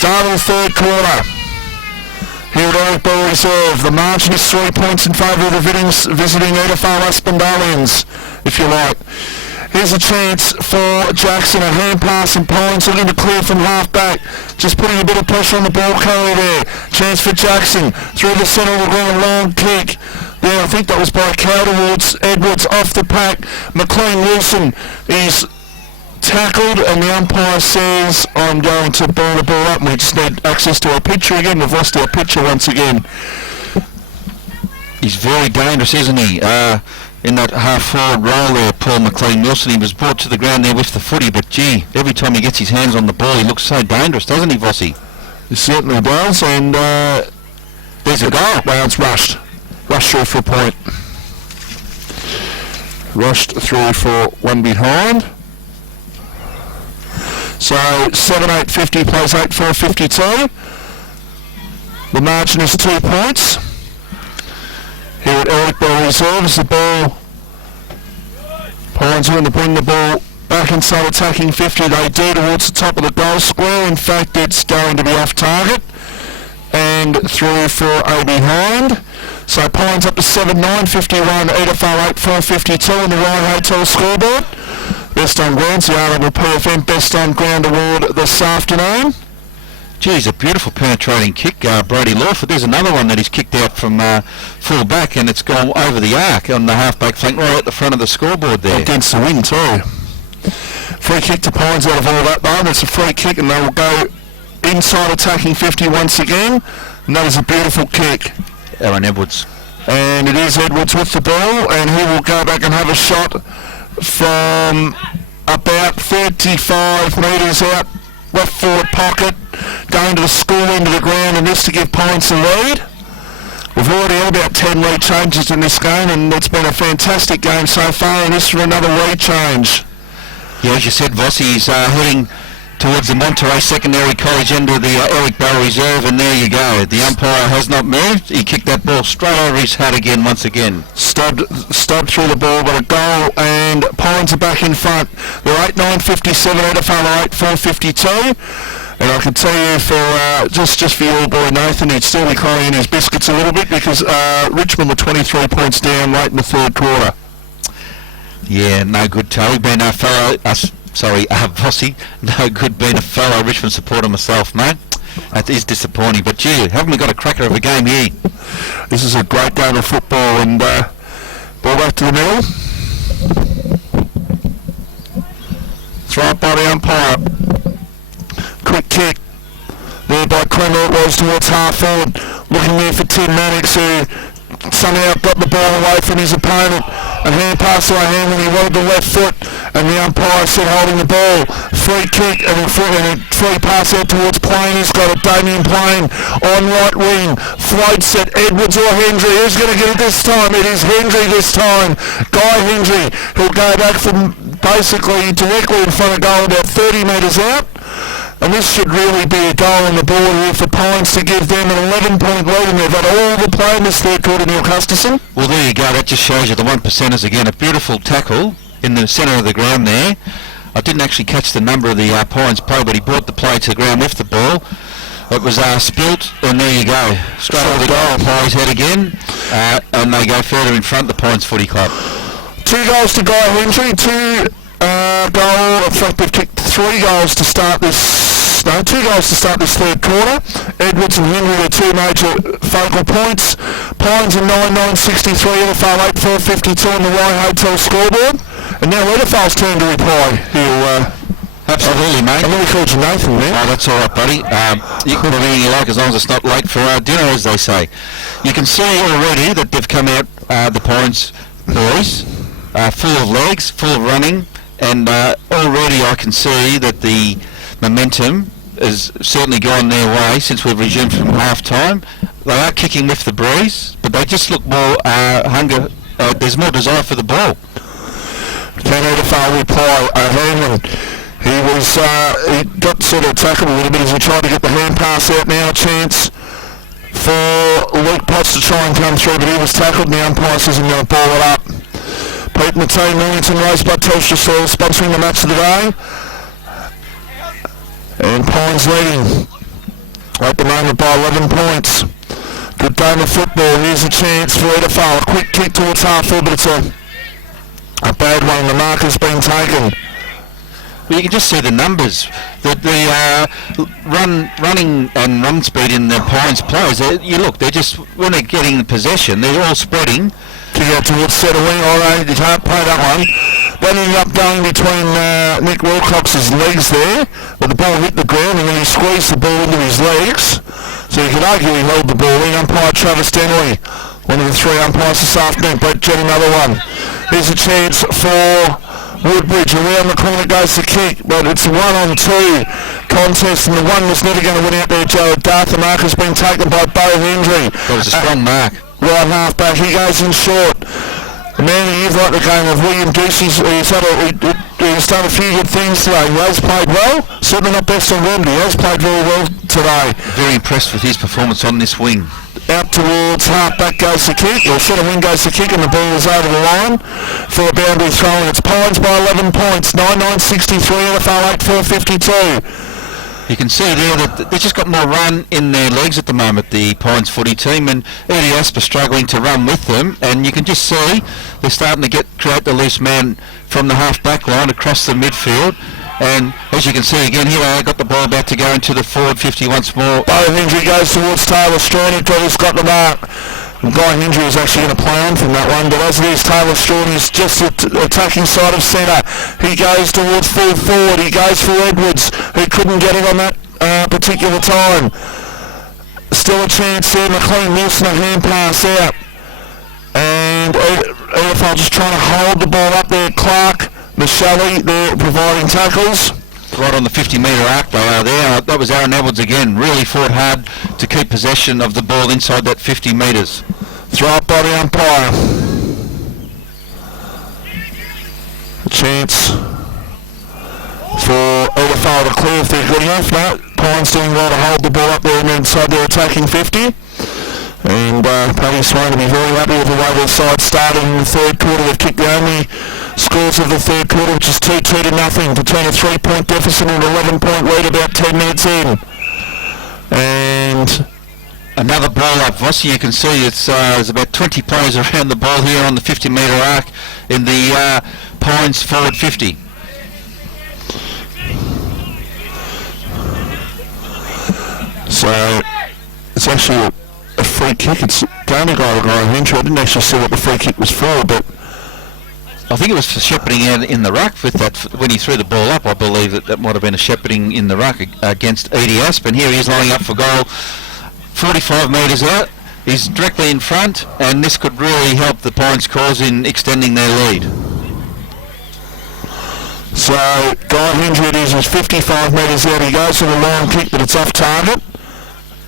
Start of the third quarter. Here at Edithvale Reserve, the margin is 3 points in favour of the visiting Edithvale-Aspendalians, if you like. Here's a chance for Jackson, a hand pass and Pines looking to clear from half-back. Just putting a bit of pressure on the ball carrier there. Chance for Jackson, through the centre of the ground, long kick. Yeah, I think that was by Cow towards Edwards, off the pack. McLean Wilson is tackled, and the umpire says, I'm going to burn the ball up. We just need access to our pitcher again. We've lost our pitcher once again. He's very dangerous, isn't he? In that half-forward role there, Paul McLean Wilson, he was brought to the ground there with the footy, but gee, every time he gets his hands on the ball, he looks so dangerous, doesn't he, Vossi? He certainly does, and there's a goal. Well, it's rushed. Rushed through for a point. Rushed through for one behind. So 7-8-50 plays 8-4-52. The margin is 2 points. Here at Edithvale Reserve as the ball, Pines going to bring the ball back inside attacking 50. They do towards the top of the goal square. In fact, it's going to be off target and through for a behind. So Pines up to 7-9-51, Edithvale 8-4-52 in the Ryan Hotel scoreboard. Best on ground's the RWPFM Best on Ground Award this afternoon. Geez, a beautiful penetrating kick, Brody Lawford. There's another one that he's kicked out from full back, and it's gone over the arc on the half-back flank right at the front of the scoreboard there. Against the wind too. Free kick to Pines out of all that though. It's a free kick, and they will go inside attacking 50 once again. And that is a beautiful kick. Aaron Edwards. And it is Edwards with the ball, and he will go back and have a shot from about 35 metres out, left forward pocket, going to the school end of the ground, and this to give Pines the lead. We've already had about 10 lead changes in this game, and it's been a fantastic game so far, and this for another lead change. Yeah, as you said, Vossi, he's heading towards the Monterey Secondary College end of the Edithvale Reserve, and there you go. The umpire has not moved. He kicked that ball straight over his head again, once again. Stubbed through the ball, but a goal, and Pines are back in front. They're 8-9-57, Edithvale 8-4-52. And I can tell you for just for your boy Nathan, he'd still be crying in his biscuits a little bit because Richmond were 23 points down late in the third quarter. Yeah, no good, Terry. Being a fellow, Vossi, no good being a fellow Richmond supporter myself, mate. That is disappointing, but gee, haven't we got a cracker of a game here? This is a great game of football, and ball back to the middle. Throw up by the umpire. Quick kick there by Cremel. It was towards half forward, looking there for Tim Mannix, who somehow got the ball away from his opponent. A hand pass to a hand when he rolled the left foot, and the umpire said holding the ball. Free kick and a free pass out towards Plain. He's got it, Damien Plain on right wing. Floats at Edwards or Hendry. Who's going to get it this time? It is Hendry this time. Guy Hendry, who'll go back from basically directly in front of goal about 30 metres out. And this should really be a goal on the board here for Pines to give them an 11-point lead, and they've had all the play in this third quarter, Neil Custerson. Well, there you go. That just shows you the 1%ers again. A beautiful tackle in the centre of the ground there. I didn't actually catch the number of the Pines play, but he brought the play to the ground with the ball. It was spilt, and there you go. Straight over the goal, Pines head again, and they go further in front, the Pines Footy Club. 2 goals to Guy Hendry, 2 they've kicked 3 goals to start this. No, 2 goals to start this third quarter. Edwards and Henry are 2 major focal points. Pines are 9-9-63, Edithvale 8-4-52 on the Ryan Hotel scoreboard. And now Edithvale's turn to reply. Absolutely, mate. I nearly called you Nathan there. Oh, that's all right, buddy. You can put anything you like as long as it's not late for dinner, as they say. You can see already that they've come out, the Pines boys, full of legs, full of running, and already I can see that the momentum has certainly gone their way since we've resumed from half-time. They are kicking with the breeze, but they just look more hunger. There's more desire for the ball. Can Edithvale reply? Hanlon, he got sort of tackled a little bit as he tried to get the hand pass out. Now a chance for Luke Potts to try and come through, but he was tackled, and the umpire says he's going to ball it up. Pete Mattei, Millington, Rosebud, Telstra Soil sponsoring the match of the day. And Pines leading At the moment by 11 points. Good game of football. Here's a chance for Edithvale. A quick kick towards half forward, but it's a bad one. The mark has been taken. Well, you can just see the numbers. The running and run speed in the Pines players. They're just, when they're getting possession, they're all spreading. Kick out towards centre wing. Alright, you can't play that one. That ended up going between Nick Wilcox's legs there, but the ball hit the ground and then he squeezed the ball into his legs. So you could argue he held the ball in. Umpire Travis Denley, one of the three umpires this afternoon. Brett Jett, another one. Here's a chance for Woodbridge. Around the corner goes the kick, but it's a 1-on-2 contest, and the one was never going to win out there, Joe. Darth. The mark has been taken by Bo Hendry. That was a strong mark. Right half back, he goes in short. The man who you've liked the game of William Ducey's, he's done a few good things today. He has played well, certainly not best on Wembley. He has played very well today. Very impressed with his performance on this wing. Out towards half back goes the kick, or centre wing goes the kick, and the ball is over the line for a boundary throw. It's Pines by 11 points, 9-9-63, NFL 8-4-52. You can see there that they've just got more run in their legs at the moment, the Pines footy team, and Edithvale struggling to run with them, and you can just see they're starting to create the loose man from the half-back line across the midfield, and as you can see again here, they got the ball about to go into the forward 50 once more. Bo Hendry goes towards Taylor Strawn, who's got the mark. Guy Hendry was actually going to play on from that one, but as it is, Taylor Strawn is just attacking side of centre. He goes towards full forward. He goes for Edwards, who couldn't get it on that particular time. Still a chance there. McLean Wilson, a hand pass out. And Edithvale just trying to hold the ball up there. Clark, Michelle, they're providing tackles. Right on the 50-metre arc they are there. That was Aaron Edwards again. Really fought hard to keep possession of the ball inside that 50 metres. Throw up by the umpire. A chance for Edithvale to clear if they're good enough. No, Pines doing well to hold the ball up there and inside their attacking 50. And Paddy Swain to be very happy with the way their side started in the third quarter. They've kicked the only scores of the third quarter, which is 2-2 to nothing, to turn a 3-point deficit and an 11-point lead about 10 minutes in. And another ball up, Vossi. You can see there's about 20 players around the ball here on the 50-metre arc in the Pines forward 50. So it's actually a free kick. It's going to go to Guy Hendry. I didn't actually see what the free kick was for, but I think it was for shepherding in the ruck with that. When he threw the ball up, I believe that might have been a shepherding in the ruck against Edithvale. And here he's lining up for goal, 45 metres out. He's directly in front, and this could really help the Pines cause in extending their lead. So Guy Hendry is 55 metres out. He goes for the long kick, but it's off target,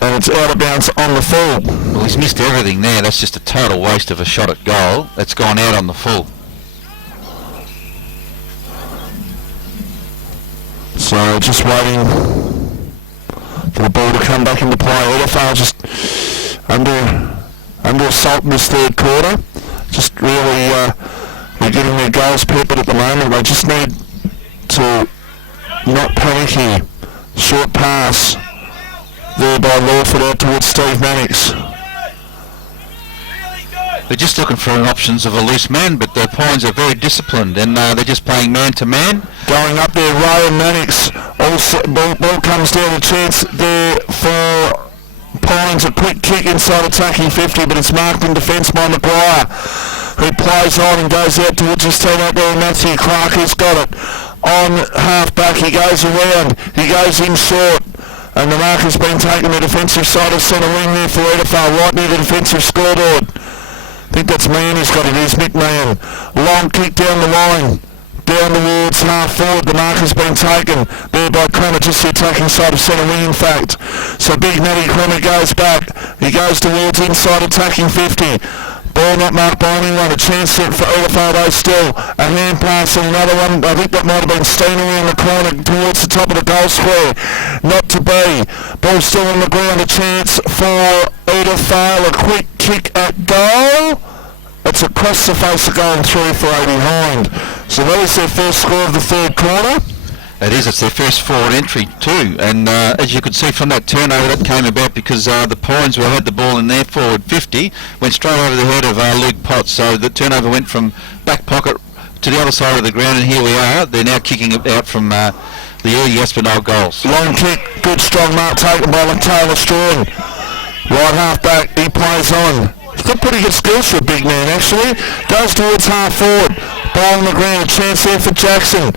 and it's out of bounds on the full. Well, he's missed everything there. That's just a total waste of a shot at goal. That's gone out on the full. So just waiting for the ball to come back into play. Edithvale just under assault in this third quarter. Just really they're getting their goals peppered at the moment. They just need to not panic here. Short pass there by Lawford out towards Steve Mannix. They're just looking for options of a loose man, but the Pines are very disciplined, and they're just playing man-to-man. Going up there, Ryan Mannix. Also, ball comes down, a chance there for Pines. A quick kick inside attacking 50, but it's marked in defence by Maguire, who plays on and goes out towards his team up there. Matthew Clark has got it. On half-back, he goes around. He goes in short. And the mark has been taken the defensive side of centre wing there for Edithvale, right near the defensive scoreboard. I think that's Mann who's got it. Here's Mick Mann. Long kick down the line. Down towards half forward. The mark has been taken there by Kremer, just the attacking side of centre wing in fact. So Big Matty Kremer goes back. He goes towards inside attacking 50. Ball not marked by anyone. A chance for Edithvale still. A hand pass and another one. I think that might have been Steiner in the corner towards the top of the goal square. Not to be. Ball still on the ground. A chance for Edithvale. A quick kick at goal. It's across the face of goal and through for 80 Hind. So that is their first score of the third quarter. It is. It's their first forward entry too, and as you could see from that turnover, that came about because the Pines had the ball in their forward 50, went straight over the head of Luke Potts. So the turnover went from back pocket to the other side of the ground, and here we are. They're now kicking it out from the Edithvale-Aspendale goals. Long kick, good strong mark taken by Taylor Strawn. Right half back, he plays on. He's got pretty good skills for a big man actually. Goes towards half forward. Ball on the ground, chance there for Jackson.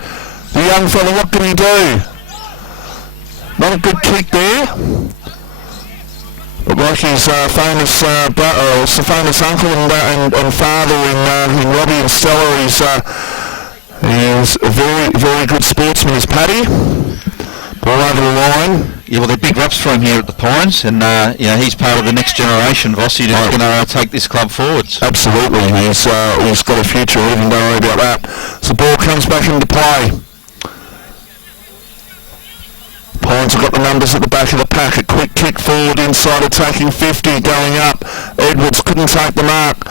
The young fella, what can he do? Not a good kick there. But like his famous famous uncle and father in Robbie and Stella, he's a very, very good sportsman, is Paddy. Ball over the line. Yeah, well, they're big raps for him here at the Pines, and he's part of the next generation, Vossi, that's going to take this club forwards. Absolutely, he's got a future, even don't worry about that. So the ball comes back into play. Pines have got the numbers at the back of the pack. A quick kick forward inside, attacking 50, going up. Edwards couldn't take the mark.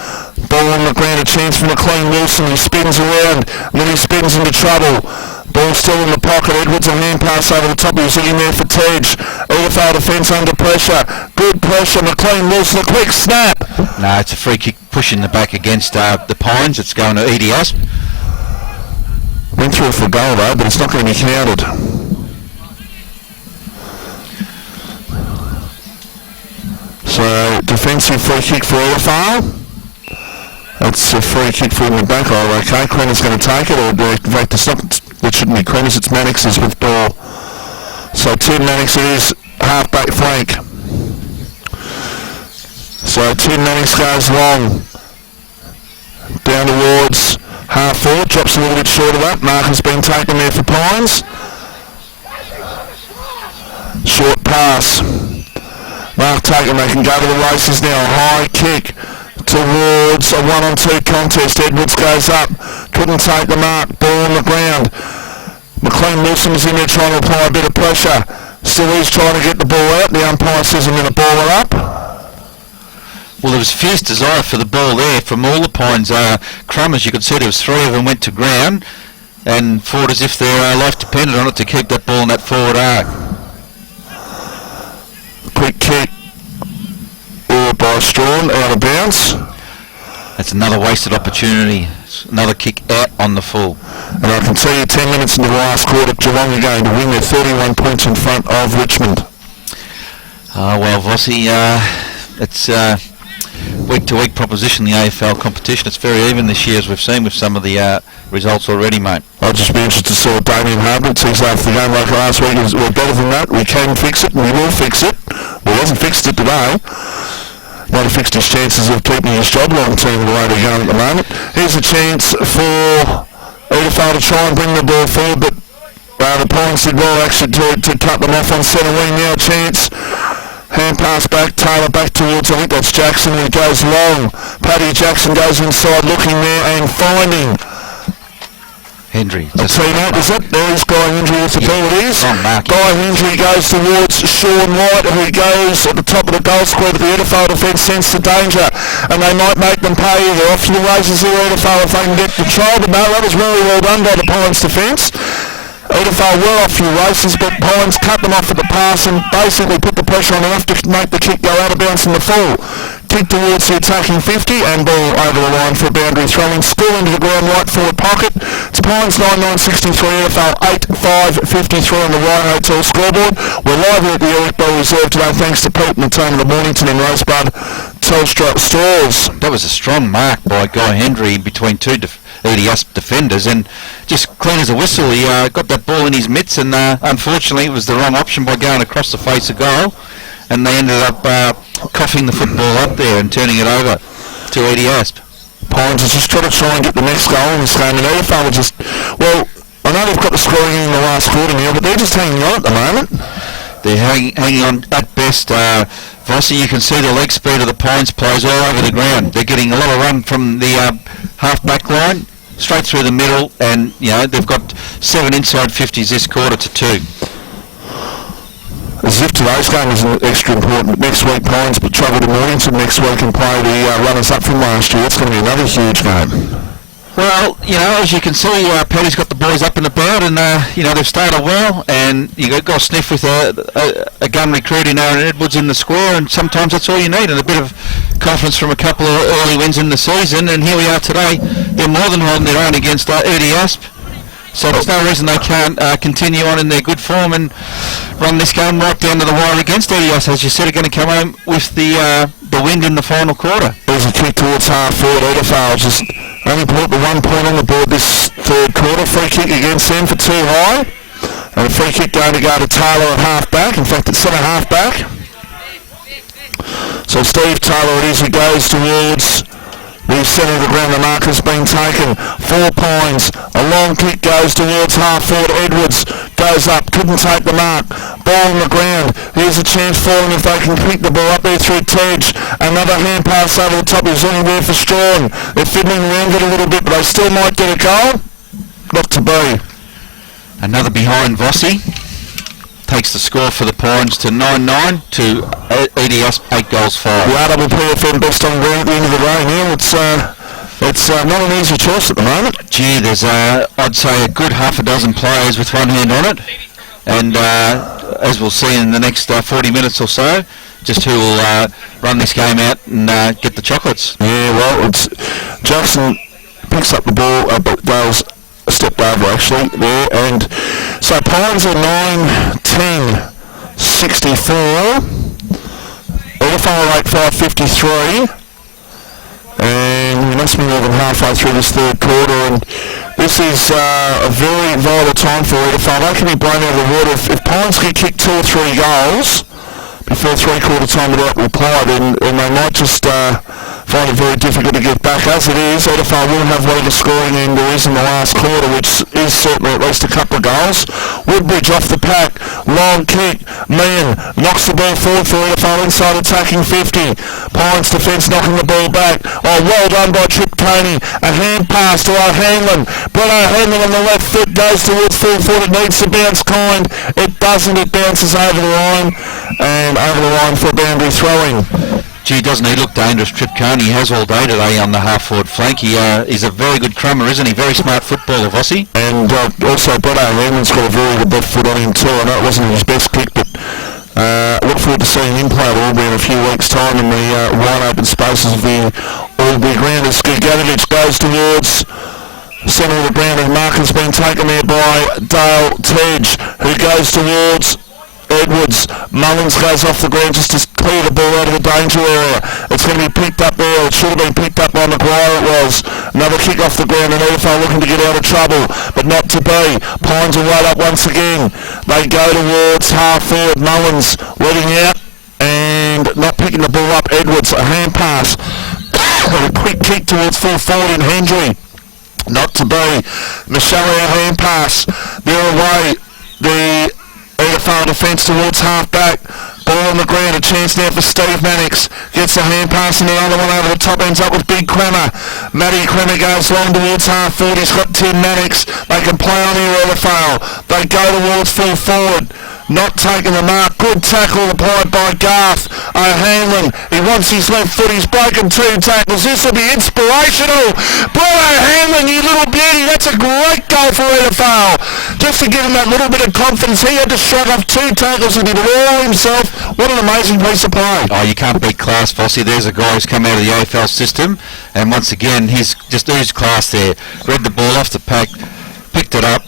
Ball on the ground, a chance for McLean Wilson. He spins around, and then he spins into trouble. Ball still in the pocket. Edwards, a hand pass over the top. He was in there for Tej. Edithvale defence under pressure. Good pressure. McLean Wilson, a quick snap. No, it's a free kick pushing the back against the Pines. It's going to Edie Asp. Went through for a goal though, but it's not going to be counted. So, defensive free kick for Edithvale. That's a free kick for the back row. Okay, Quenner's going to take it, or in fact it's not, it shouldn't be Quenner's, it's Mannix's with ball. So Tim Mannix it is, half-back flank. So Tim Mannix goes long. Down towards half-forward, drops a little bit short of that. Mark has been taken there for Pines. Short pass. Mark taken, they can go to the races now. High kick towards a 1-on-2 contest. Edwards goes up, couldn't take the mark. Ball on the ground. McLean Wilson is in there trying to apply a bit of pressure. Still he's trying to get the ball out. The umpire says I'm going to ball it up. Well, there was fierce desire for the ball there from all the Pines. Crummers, you could see there was 3 of them went to ground and fought as if their life depended on it to keep that ball in that forward arc. Quick kick by Strawn, out of bounds. That's another wasted opportunity. It's another kick out on the full. And I can tell you 10 minutes into the last quarter, Geelong are going to win. They're 31 points in front of Richmond. Well, Vossi, it's week-to-week proposition, the AFL competition. It's very even this year, as we've seen with some of the results already, mate. I'd just be interested to see what Damien Hardwick says after the game like last week. We're better than that. We can fix it, and we will fix it. Well, he hasn't fixed it today. Might have fixed his chances of keeping his job long-term the way they're going at the moment. Here's a chance for Edithvale to try and bring the ball forward, but the Pines did well actually to cut them off on centre wing. Now a chance. Hand pass back, Taylor back towards, I think that's Jackson, who goes long. Paddy Jackson goes inside, looking there and finding Hendry. I'll tell you, mate, is that there is Guy Hendry with the ball, it is. Guy Hendry goes towards Sean White, who goes at the top of the goal square, but the Edithvale defence sense the danger, and they might make them pay. They're off to the races here, Edithvale, if they can get the trial, but no, that was very well done by the Pines defence. Edithvale were off few races, but Pines cut them off at the pass and basically put the pressure on enough to make the kick go out of bounds in the full. Kick towards the attacking 50 and ball over the line for a boundary throw-in. School into the ground right forward pocket. It's Pines 9-9-63, Edithvale 8-5-53 on the Ryan Hotel scoreboard. We're live here at the Eric Bell Reserve today thanks to Pete and the team of the Mornington and Rosebud Telstra stores. That was a strong mark by Guy Hendry between two Edie Asp defenders, and just clean as a whistle, he got that ball in his mitts, and unfortunately it was the wrong option by going across the face of goal, and they ended up coughing the football up there and turning it over to Edie Asp. Pines is just trying to get the next goal in this game, and Edithvale just, well, I know they've got the scoring in the last quarter now, but they're just hanging on at the moment. They're hanging on at best. Vossi, you can see the leg speed of the Pines players all over the ground. They're getting a lot of run from the half-back line, straight through the middle, and they've got 7 inside 50s this quarter to 2. As if today's game isn't extra important, but next week Pines travel to Mornington next week and play the runners-up from last year. It's going to be another huge game. Well, as you can see, Paddy's got the boys up and about, and they've started well. And you got a sniff with a gun recruit in Aaron Edwards in the square, and sometimes that's all you need. And a bit of confidence from a couple of early wins in the season. And here we are today. They're more than holding their own against Edithvale-Asp. So there's no reason they can't continue on in their good form and run this game right down to the wire against Edithvale. As you said, are going to come home with the wind in the final quarter. There's a kick towards half forward. Edithvale just only put the 1 point on the board this third quarter. Free kick against them for too high. And a free kick going to go to Taylor at half back. In fact, it's centre half back. So Steve Taylor it is who goes towards the centre of the ground. The mark has been taken. 4 points. A long kick goes towards half forward. Edwards goes up. Couldn't take the mark. Ball on the ground. Here's a chance for them if they can pick the ball up there through Tej. Another hand pass over the top. He's looking there for Strawn. They're fiddling around it a little bit, but they still might get a goal. Not to be. Another behind Vossi. Takes the score for the Pines to 9-9 to Edithvale-Asp 8 goals 5. The RWPFM best on ground at the end of the day now. It's not an easy choice at the moment. Gee, there's I'd say a good half a dozen players with one hand on it, and as we'll see in the next 40 minutes or so, just who will run this game out and get the chocolates. Yeah, well, it's Jackson picks up the ball, but Dale's a step over actually there, and so Pines are 9-10 64, Edithvale 8-5 53, and we must be more than halfway through this third quarter, and this is a very vital time for Edithvale. They can be blown out of the water if Pines can kick 2 or 3 goals before three-quarter time without reply, then they might just find it very difficult to get back. As it is, Edithvale will have later scoring than there is in the last quarter, which is certainly at least a couple of goals. Woodbridge off the pack, long kick, Meehan knocks the ball forward for Edithvale inside attacking 50. Pines defence knocking the ball back. Oh, well done by Trip Coney. A hand pass to O'Hanlon. Brett O'Hanlon on the left foot goes towards full foot. It needs to bounce kind. It doesn't. It bounces over the line and over the line for a boundary throwing. Gee, doesn't he look dangerous, Trip Coney? He has all day today on the half-forward flank. He's a very good crummer, isn't he? Very smart footballer, Vossi. And also, Brett O'Hanlon's got a very good left foot on him too. I know it wasn't his best kick, but I look forward to seeing him play at Albury in a few weeks' time in the wide open spaces of the Albury ground. As Skiganovic goes towards centre of the ground, and mark has been taken there by Dale Tej, who goes towards Edwards. Mullins goes off the ground just to clear the ball out of the danger area. It's going to be picked up there. It should have been picked up by Maguire. It was. Another kick off the ground, and Edithvale looking to get out of trouble, but not to be. Pines will wait up once again. They go towards half forward. Mullins letting out and not picking the ball up. Edwards, a hand pass. A quick kick towards full forward in Hendry. Not to be. Michelle, a hand pass. They're away. The Edithvale defence towards half back. Ball on the ground, a chance now for Steve Mannix. Gets a hand pass and another one over the top, ends up with Big Cremmer. Matty Cremmer goes long towards half forward. He's got Tim Mannix. They can play on here, Edithvale. They go towards full forward. Not taking the mark. Good tackle applied by Garth. O'Hanlon, he wants his left foot. He's broken 2 tackles. This will be inspirational. Boy, O'Hanlon, you little beauty. That's a great goal for Edithvale. Just to give him that little bit of confidence. He had to shrug off 2 tackles and did it all himself. What an amazing piece of play. Oh, you can't beat class, Vossi. There's a guy who's come out of the AFL system, and once again, he's just oozed class there. Read the ball off the pack, picked it up,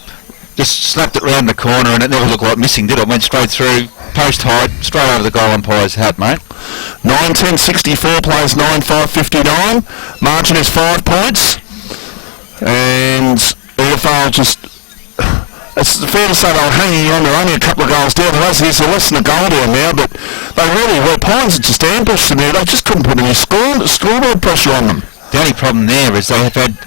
just snapped it round the corner, and it never looked like missing, did it? Went straight through, post height, straight over the goal umpire's hat, mate. 9-10-64 plays 9-5-59. Margin is 5 points. And Edithvale just... It's fair to say they were hanging on. They're only a couple of goals down. The rest is less than a goal down now, but they really were. Pines had just ambushed them there. They just couldn't put any scoreboard pressure on them. The only problem there is they have had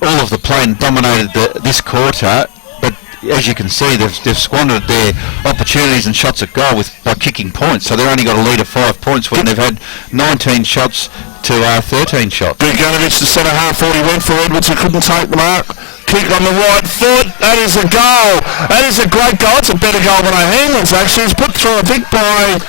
all of the play and dominated this quarter, but as you can see, they've squandered their opportunities and shots at goal by kicking points. So they've only got a lead of 5 points when they've had 19 shots to 13 shots. Buganovic to centre half forward. He went for Edwards, who couldn't take the mark. Kick on the right foot. That is a goal. That is a great goal. It's a better goal than O'Hanlon's actually. It's put through, I think, by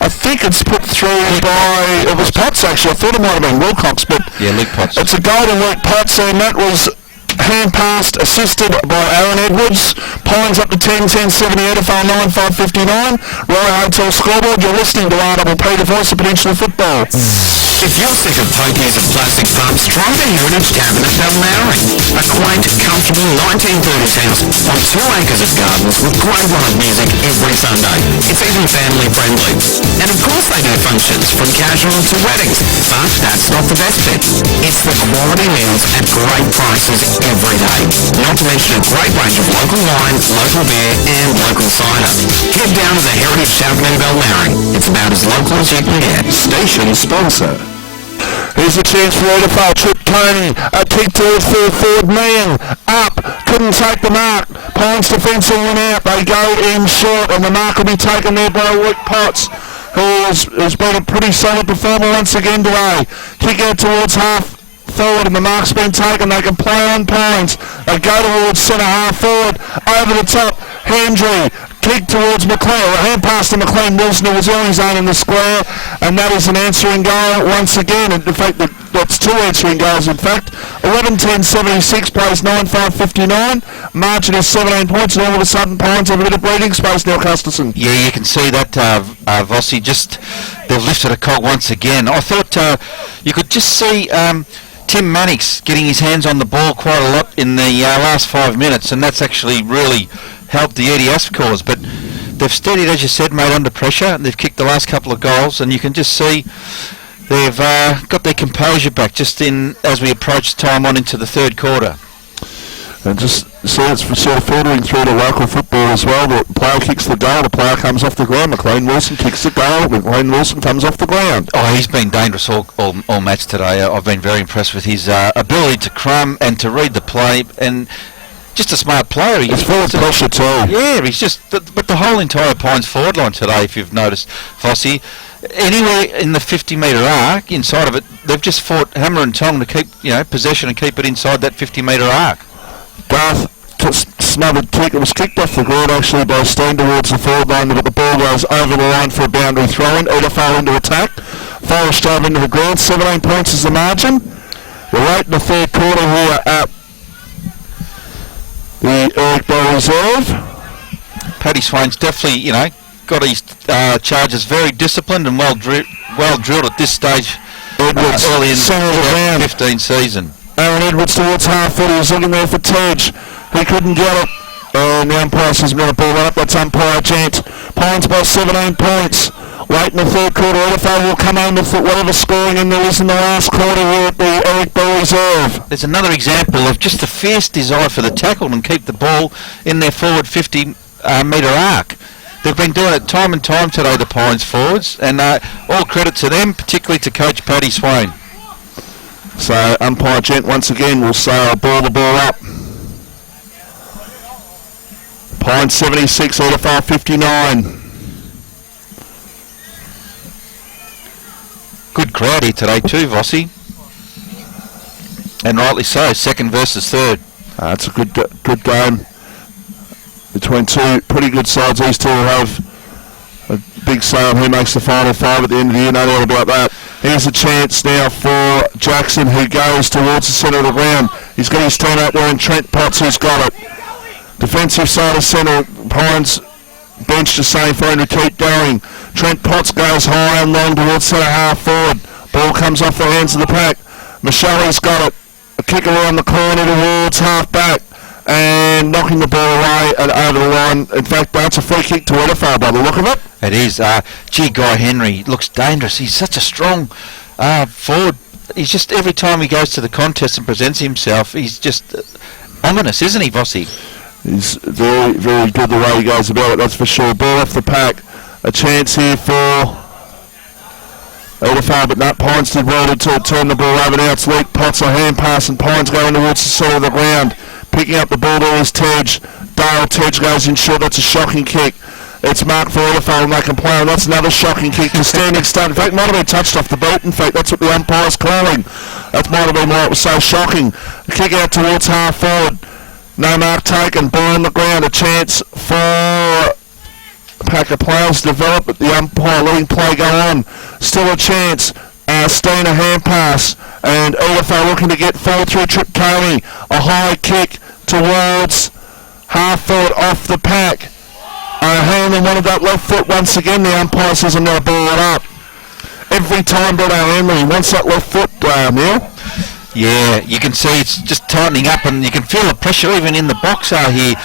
I think it's put through by, it was Potts actually, I thought it might have been Wilcox, but Yeah, Luke Potts. it's a goal to Luke Potts, and that was hand passed, assisted by Aaron Edwards. Pines up to 10-10-70, Edithvale 9-5-59. Royal Hotel scoreboard, you're listening to RDP, the voice of Peninsula football. If you're sick of pokies at plastic pubs, try the Heritage Tavern at Balnarring. A quaint, comfortable 1930s house on 2 acres of gardens with great live music every Sunday. It's even family friendly. And of course they do functions from casual to weddings. But that's not the best bit. It's the quality meals at great prices every day. Not to mention a great range of local wine, local beer and local cider. Head down to the Heritage Tavern in Balnarring. It's about as local as you can get. Station sponsor. Here's a chance for Edithvale. Trip Coney, a kick towards forward man, up, couldn't take the mark. Pines defence went out, they go in short, and the mark will be taken there by Luke Potts, who has been a pretty solid performer once again today. Kick out towards half forward, and the mark's been taken. They can play on Pines. They go towards centre half forward, over the top, Hendry. Kick towards McLean, a hand pass to McLean Wilson, who was on his own in the square, and that is an answering goal once again. In fact, that's 2 answering goals in fact. 11-10-76 plays 9-5-59. Margin is 17 points, and all of a sudden Pines have a bit of breathing space now, Custerson. Yeah, you can see that, Vossi, they've lifted a cog once again. I thought you could just see Tim Mannix getting his hands on the ball quite a lot in the last 5 minutes, and that's actually really helped the EDS cause. But they've steadied, as you said, made under pressure, and they've kicked the last couple of goals, and you can just see they've got their composure back just as we approach time on into the third quarter. And just see it's sort of filtering through to local football as well. The player kicks the goal, the player comes off the ground. McLean Wilson kicks the goal, McLean Wilson comes off the ground. Oh, he's been dangerous all match today. I've been very impressed with his ability to crumb and to read the play, and just a smart player. He's full of pressure too. Yeah, he's just, but the whole entire Pines forward line today, if you've noticed, Vossi, anywhere in the 50-metre arc, inside of it, they've just fought hammer and tong to keep possession and keep it inside that 50-metre arc. Garth smothered kick. It was kicked off the ground actually by Steen towards the forward line, but the ball goes over the line for a boundary throw-in. Edithvale into attack. Forest over into the ground. 17 points is the margin. We're late in the third quarter here at the Edithvale Reserve. Paddy Swain's definitely, got his charges very disciplined and well drilled at this stage early in the 15 season. Aaron Edwards towards half foot. He was looking there for Tej. He couldn't get it. And the umpire says, "Going to ball up." That's umpire Gent. Pines by 17 points. Late in the third quarter, Edithvale will come home with whatever scoring in there is in the last quarter here at the Edithvale Reserve. There's another example of just the fierce desire for the tackle and keep the ball in their forward 50-metre arc. They've been doing it time and time today, the Pines forwards, and all credit to them, particularly to coach Paddy Swain. So umpire Gent once again will say, "I'll ball the ball up." Pines 76, Edithvale 59. Good crowd here today too, Vossi. And rightly so, second versus third. It's a good game between two pretty good sides. These two will have a big say on who makes the final 5 at the end of the year, no doubt about that. Here's a chance now for Jackson, who goes towards the centre of the ground. He's got his turn out there, and Trent Potts, who's got it. Defensive side of centre, Pines bench just saying for him to keep going. Trent Potts goes high and long towards centre half forward. Ball comes off the hands of the pack. Michelle's got it. A kick around the corner towards half back, and knocking the ball away and over the line. In fact, that's a free kick to Edithvale by the look of it. It is. Guy Henry looks dangerous. He's such a strong forward. He's just, every time he goes to the contest and presents himself, he's just ominous, isn't he, Vossi? He's very, very good the way he goes about it, that's for sure. Ball off the pack. A chance here for Edithvale, but not Pines did well to turn the ball over. Now it's Luke Potts, a hand pass, and Pines going towards the centre of the ground. Picking up the ball there is Tej. Dale Tej goes in short. That's a shocking kick. It's marked for Edithvale, and they can play on. That's another shocking kick to standing start. In fact, might have been touched off the boot. In fact, that's what the umpire's calling. That might have been why it was so shocking. A kick out towards half forward. No mark taken. Ball on the ground. A chance for pack of players develop, but the umpire letting play go on. Still a chance. Steen a hand pass, and Edithvale looking to get forward through Trip Tony. A high kick towards half forward off the pack. Hanlon wanted that left foot once again. The umpire says I'm going to ball it up. Every time Brad Hanlon wants that left foot, Neil. Yeah, you can see it's just tightening up, and you can feel the pressure even in the box out here.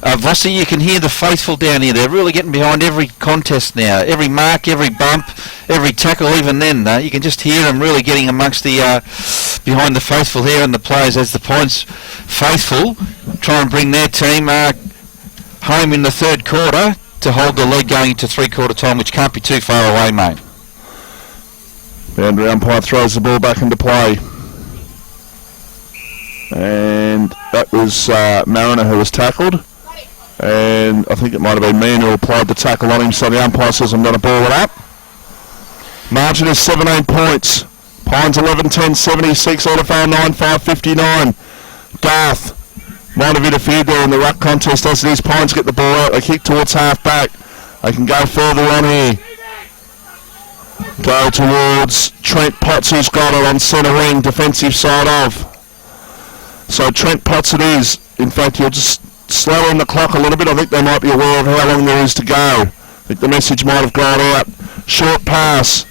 Vossi, you can hear the faithful down here. They're really getting behind every contest now. Every mark, every bump, every tackle, even then. You can just hear them really getting amongst the behind the faithful here and the players as the Points faithful try and bring their team home in the third quarter to hold the lead going into three-quarter time, which can't be too far away, mate. Boundary umpire throws the ball back into play. And that was Mariner who was tackled. And I think it might have been me who applied the tackle on him, so the umpire says I'm going to ball it up. Margin is 17 points. Pines 11-10, 76, Edithvale 9-5, 59. Garth might have interfered there in the ruck contest as it is. Pines get the ball out, they kick towards half back. They can go further on here. Go towards Trent Potts, who's got it on centre wing, defensive side of. So Trent Potts it is. In fact, he'll just slow on the clock a little bit. I think they might be aware of how long there is to go. I think the message might have gone out. Short pass,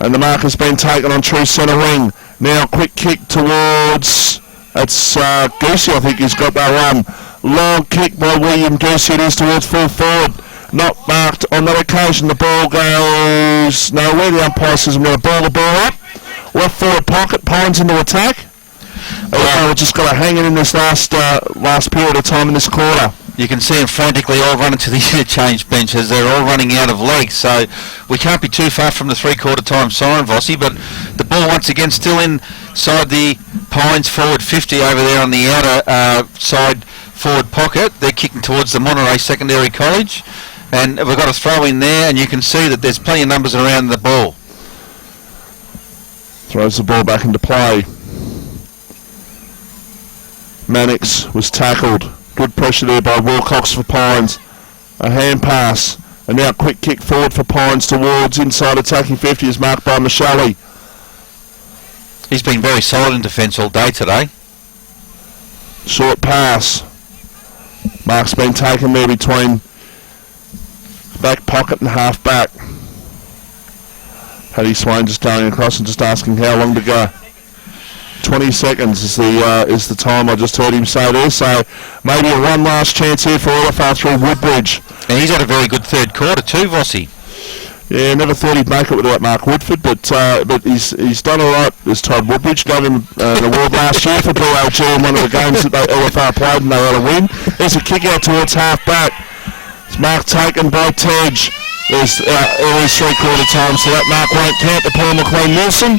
and the mark has been taken on true centre wing. Now quick kick towards, it's Goosey, I think he's got that one. Long kick by William Goosey, it is towards full forward. Not marked on that occasion. The ball goes nowhere. The umpire says I'm going to ball the ball up. Left forward pocket, Pines into attack. We've just got to hang it in this last period of time in this quarter. You can see them frantically all running to the interchange bench as they're all running out of legs. So we can't be too far from the three-quarter time siren, Vossi, but the ball once again still inside the Pines forward 50 over there on the outer side forward pocket. They're kicking towards the Monterey Secondary College. And we've got a throw in there, and you can see that there's plenty of numbers around the ball. Throws the ball back into play. Mannix was tackled. Good pressure there by Wilcox for Pines. A hand pass. And now quick kick forward for Pines towards inside attacking 50 is marked by Michelli. He's been very solid in defence all day today. Short pass. Mark's been taken there between back pocket and half back. Paddy Swain just going across and just asking how long to go. 20 seconds is the time I just heard him say there, so maybe a one last chance here for Edithvale through Woodbridge. And he's had a very good third quarter too, Vossi. Yeah, never thought he'd make it without Mark Woodford, but he's done all right. As Todd Woodbridge gave him an award last year for BLG in one of the games that Edithvale played and they had a win. There's a kick out towards half back. It's mark taken by Tej. There's early three-quarter time, so that mark won't count to Paul McLean-Wilson.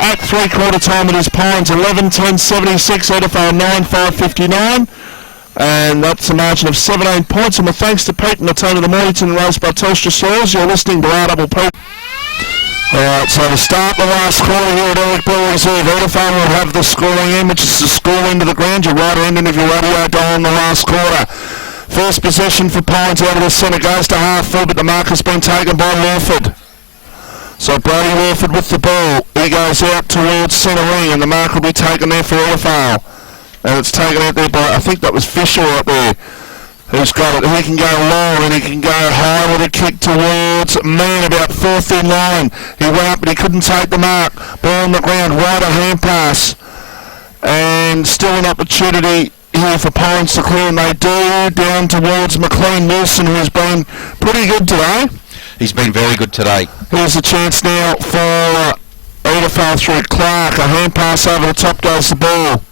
At three-quarter time it is Pines 11-10, 76, Edithvale 9-5, 59. And that's a margin of 17 points. And with thanks to Pete and the team of the Mornington race by Telstra Soils, you're listening to RDP. Alright, so to start the last quarter here at Edithvale Reserve, Edithvale will have the scoring end, which is the score end of the ground. Your right ending of your radio dial in the last quarter. First possession for Pines out of the centre goes to half full, but the mark has been taken by Lawford. So Brady Lawford with the ball. He goes out towards centre wing, and the mark will be taken there for Edithvale. And it's taken out there by, I think that was Fisher up there, who's got it. He can go long and he can go high with a kick towards man about fourth in line. He went up but he couldn't take the mark. Ball on the ground, right a hand pass. And still an opportunity here for Pines to clear, and they do, down towards McLean-Wilson, who's been pretty good today. He's been very good today. Here's a chance now for Edithvale through Clark. A hand pass over the top goes the ball.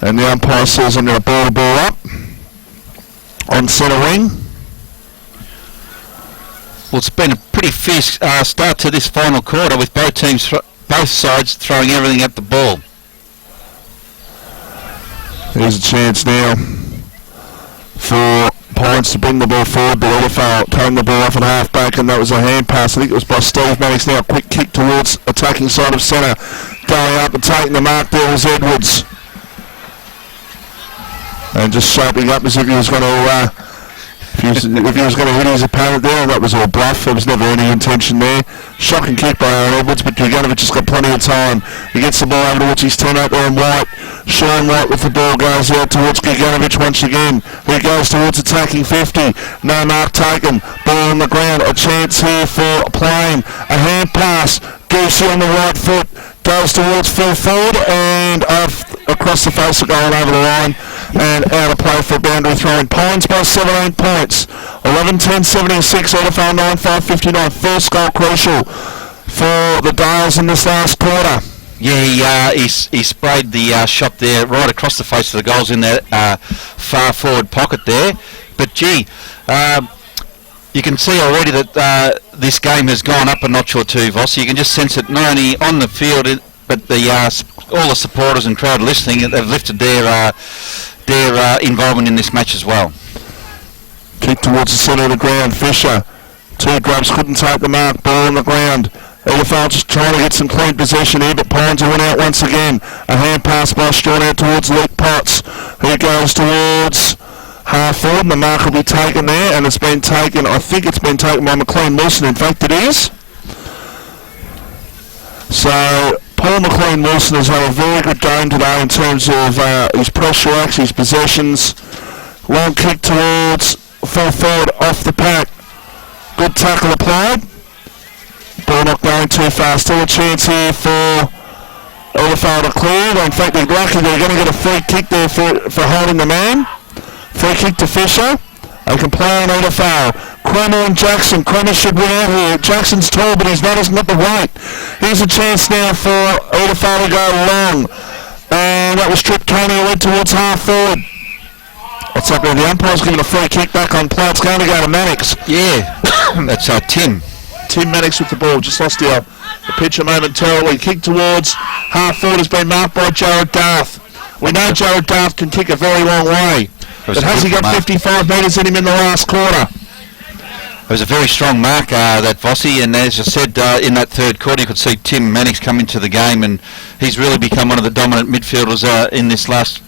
And the umpire says I'm going to ball the ball up on centre wing. Well, it's been a pretty fierce start to this final quarter with both teams, both sides throwing everything at the ball. Here's a chance now for Pines to bring the ball forward, but Edithvale cutting the ball off at half back, and that was a hand pass. I think it was by Steve Mannix. Now a quick kick towards attacking side of centre. Going up and taking the mark there was Edwards. And just sharpening up as if he was going to If he was going to hit his opponent there, that was all bluff. There was never any intention there. Shocking kick by Aaron Edwards, but Guganovic has got plenty of time. He gets the ball over towards his teammate there in White. Sean White with the ball goes out towards Guganovic once again. He goes towards attacking 50. No mark taken. Ball on the ground. A chance here for Plain. A hand pass. Goosey on the right foot. Goes towards full forward and across the face of goal and over the line. And out of play for a boundary throw in. Pines by 17 points. 11-10-76, Edithvale 9-5-59. First goal crucial for the Dales in this last quarter. Yeah, he sprayed the shot there right across the face of the goals in that far forward pocket there. But gee, you can see already that this game has gone up a notch or two, Voss. You can just sense it not only on the field, but all the supporters and crowd listening have lifted their involvement in this match as well. Kick towards the centre of the ground. Fisher. Two grubs couldn't take the mark. Ball on the ground. Edithvale just trying to get some clean possession here, but Pines will win out once again. A hand pass by Strawn out towards Luke Potts, who goes towards half forward, and the mark will be taken there, and it's been taken, I think it's been taken by McLean Wilson. In fact, it is. So Paul McLean Wilson has had a very good game today in terms of his pressure acts, his possessions. Long kick towards full forward off the pack. Good tackle applied. Ball not going too fast. Still a chance here for Edithvale to clear. In fact, they're lucky they're going to get a free kick there for holding the man. Free kick to Fisher. They can play on Edithvale. Kremer and Jackson. Kremer should win out here. Jackson's tall, but he's not got the weight. Here's a chance now for Edithvale to go long. And that was Trip Coney who went towards half forward. What's happening? The umpire's giving a free kick back on play. It's going to go to Mannix. Yeah, that's Tim. Tim Mannix with the ball. Just lost the pitcher momentarily. Kick towards half forward has been marked by Jared Darth. We know Jared Darth can kick a very long way. But has he got 55 metres in him in the last quarter? It was a very strong mark, that Vossi, and as I said, in that third quarter you could see Tim Mannix come into the game, and he's really become one of the dominant midfielders in this last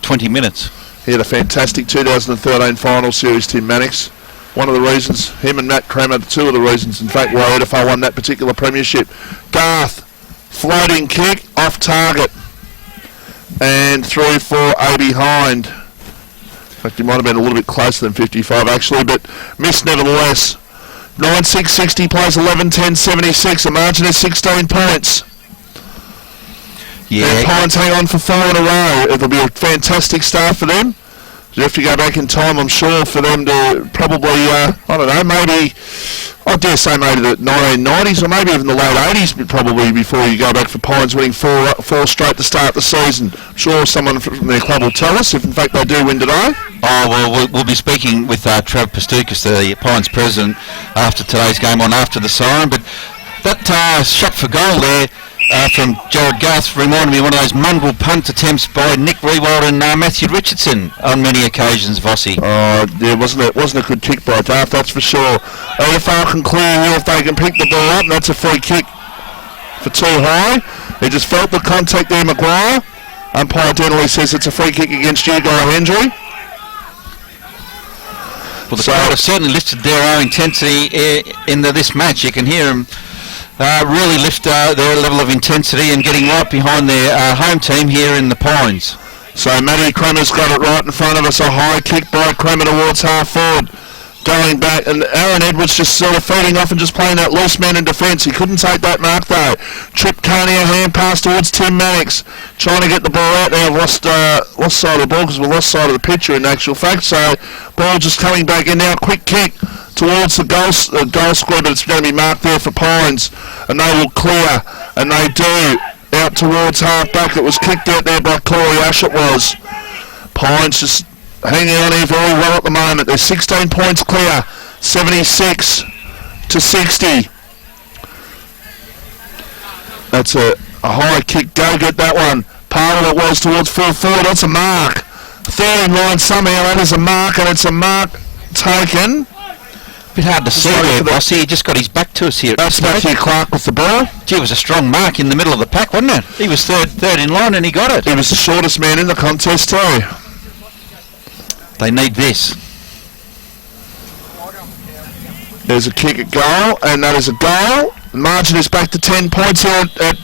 20 minutes. He had a fantastic 2013 final series, Tim Mannix. One of the reasons, him and Matt Kremer, two of the reasons, in fact, why Edithvale won that particular premiership. Darth, floating kick, off target, and through for a behind. In fact, he might have been a little bit closer than 55 actually, but missed nevertheless. 9-6-60 plays 11-10-76, a margin of 16 points. Yeah. And Pines hang on for 4 in a row. It'll be a fantastic start for them. You have to go back in time, I'm sure, for them to probably, I don't know, maybe, I dare say maybe the 1990s or maybe even the late 80s probably before you go back for Pines winning four straight to start the season. I'm sure someone from their club will tell us if in fact they do win today. Oh, well, we'll be speaking with Trav Pastukas, the Pines president, after today's game on after the siren, but that shot for goal there from Jared Garth reminded me of one of those mongrel punt attempts by Nick Rewald and Matthew Richardson on many occasions, Vossi. There wasn't a good kick by Darth, that's for sure. Edithvale can clear here if they can pick the ball up, and that's a free kick for too high. He just felt the contact there, Maguire. Umpire generally says it's a free kick against you, Guy Hendry. Well, the crowd have certainly lifted their own intensity in this match. You can hear them really lift their level of intensity and getting right behind their home team here in the Pines. So Matty Kremer's got it right in front of us. A high kick by Kremer towards half forward. Going back, and Aaron Edwards just sort of feeding off and just playing that loose man in defence. He couldn't take that mark though. Trip Coney, a hand pass towards Tim Mannix. Trying to get the ball out there. Lost side of the ball because we lost side of the picture in actual fact. So ball just coming back in now. Quick kick towards the goal square, but it's going to be marked there for Pines. And they will clear, and they do. Out towards half back. It was kicked out there by Corey Ash, it was. Pines just hanging on here very well at the moment. They're 16 points clear, 76-60. That's a high kick. Go get that one. Part of it was towards full forward. That's a mark. Third in line somehow. That is a mark, and it's a mark taken. Bit hard to see there, Vossi. He just got his back to us here. That's Matthew Clark with the ball. Gee, it was a strong mark in the middle of the pack, wasn't it? He was third in line, and he got it. He was the shortest man in the contest too. They need this. There's a kick at goal, and that is a goal. The margin is back to 10 points here at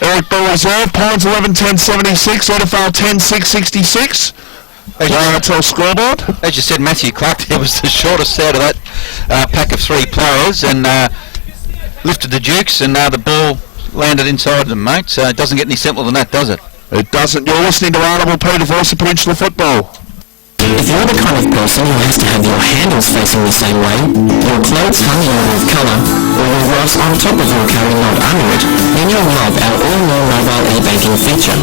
Edithvale-Aspendale. Pines 11-10-76, Edithvale 10-6-66. Tell scoreboard. As you said, Matthew Clark there was the shortest out of that pack of 3 players, and lifted the dukes, and the ball landed inside them, mate. So it doesn't get any simpler than that, does it? It doesn't. You're listening to Arnold Peter, voice of Peninsula Football. If you're the kind of person who has to have your handles facing the same way, your clothes hung in with colour, or your gloves on top of your carry not under it, then you'll love our all-new mobile e-banking feature.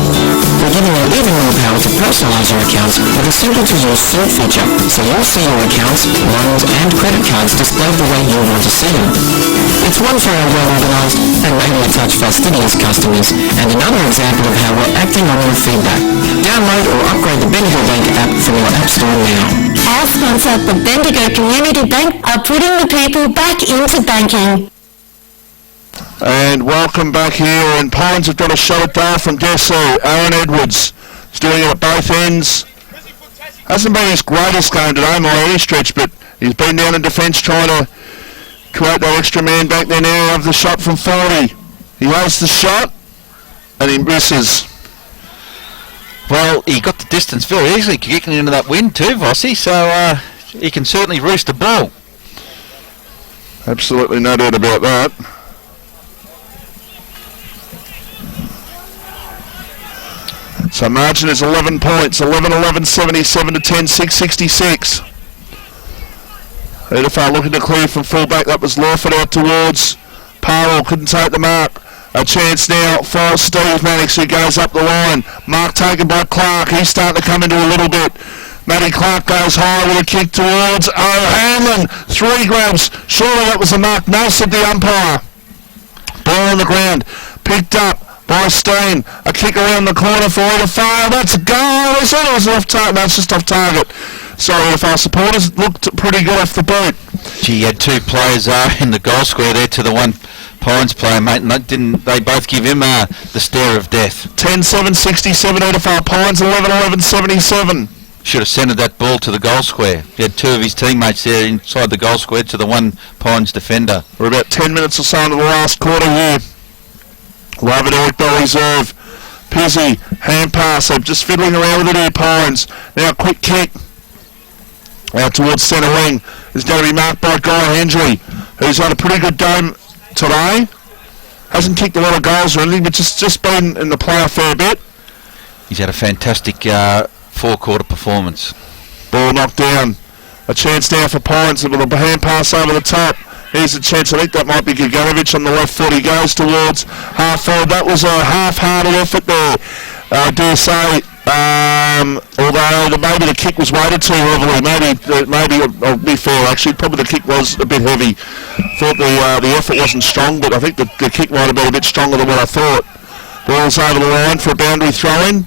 We're giving you even more power to personalise your accounts with a simple-to-use search feature, so you'll see your accounts, loans and credit cards displayed the way you want to see them. It's one for our well-organised and maybe a touch fastidious customers, and another example of how we're acting on your feedback. Download or upgrade the Bendigo Bank app from your App Store now. Our sponsor, the Bendigo Community Bank, are putting the people back into banking. And welcome back here, and Pines have got a shot at goal from Dessau. Aaron Edwards is doing it at both ends. Hasn't been his greatest game today by any stretch, but he's been down in defence trying to create that extra man back there now of the shot from 40. He has the shot, and he misses. Well, he got the distance very easily, kicking into that wind too, Vossi, so he can certainly roost the ball. Absolutely no doubt about that. So margin is 11 points, 11-11-77 to 10-6-66. Edithvale looking to clear from full-back. That was Lawford out towards Parwell, couldn't take the mark. A chance now for Steve Mannix, who goes up the line. Mark taken by Clark. He's starting to come into a little bit. Matty Clark goes high with a kick towards O'Hanlon. 3 grabs. Surely that was a mark. No, said the umpire. Ball on the ground. Picked up by Steen. A kick around the corner for Edithvale. That's a goal. They said it was off target. No, it's just off target. Sorry, Edithvale supporters looked pretty good off the boot. Gee, you had 2 players in the goal square there to the one Pines player, mate, and they both give him the stare of death. 10-7-67 Edithvale, Pines 11-11-77. Should have centred that ball to the goal square. He had 2 of his teammates there inside the goal square to the one Pines defender. We're about 10 minutes or so into the last quarter here. Love it, Edithvale Reserve. Pizzy, hand pass, they're just fiddling around with it here, Pines. Now quick kick out towards centre wing. Is going to be marked by Guy Hendry, who's had a pretty good game today. Hasn't kicked a lot of goals or anything, but just been in the play a fair bit. He's had a fantastic 4-quarter performance. Ball knocked down. A chance now for Pines with a hand pass over the top. Here's a chance. I think that might be Gaganovich on the left foot. He goes towards half forward. That was a half-hearted effort there, I dare say. Although maybe the kick was weighted too heavily. Maybe I'll be fair actually. Probably the kick was a bit heavy. Thought the effort wasn't strong, but I think the kick might have been a bit stronger than what I thought. Ball's over the line for a boundary throw-in.